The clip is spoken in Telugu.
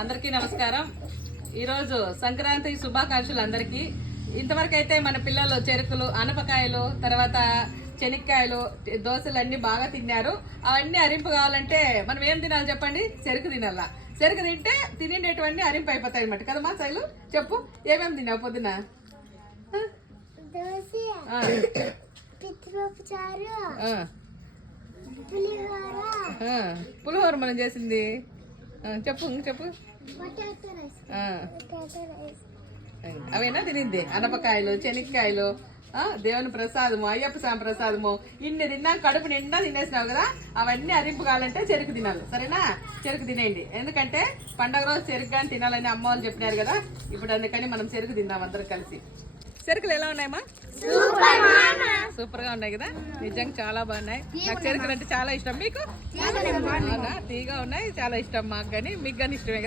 అందరికీ నమస్కారం. ఈరోజు సంక్రాంతి శుభాకాంక్షలు అందరికీ. ఇంతవరకు అయితే మన పిల్లలు చెరుకులు, అనపకాయలు, తర్వాత శనక్కాయలు, దోశలు అన్ని బాగా తిన్నారు. అవన్నీ అరింపు కావాలంటే మనం ఏం తినాలి చెప్పండి? చెరుకు తినాలా. చెరుకు తింటే తినేటివన్నీ అరింపు అయిపోతాయి అన్నమాట కదా. మా శైలు చెప్పు, ఏమేమి తిన్నావు పొద్దున? పులిహోర మనం చేసింది. చెప్పు చెప్పు. అవేనా తినింది? అనపకాయలు, శనక్కాయలు, దేవుని ప్రసాదము, అయ్యప్ప స్వామి ప్రసాదము, ఇన్ని తిన్నా, కడుపు నిండా తినేసినావు కదా. అవన్నీ అరింపు కావాలంటే చెరుకు తినాలి, సరేనా? చెరుకు తినేయండి. ఎందుకంటే పండగ రోజు చెరుకు కానీ తినాలని అమ్మ వాళ్ళు చెప్పినారు కదా. ఇప్పుడు అందుకని మనం చెరుకు తిందాం అందరం కలిసి. చెరుకులు ఎలా ఉన్నాయమ్మా? సూపర్ గా ఉన్నాయి కదా. నిజంగా చాలా బాగున్నాయి. నాకు చెరుకులు అంటే చాలా ఇష్టం. మీకు? తీగా ఉన్నాయి, చాలా ఇష్టం. మాకు కానీ మీకు కానీ ఇష్టమే.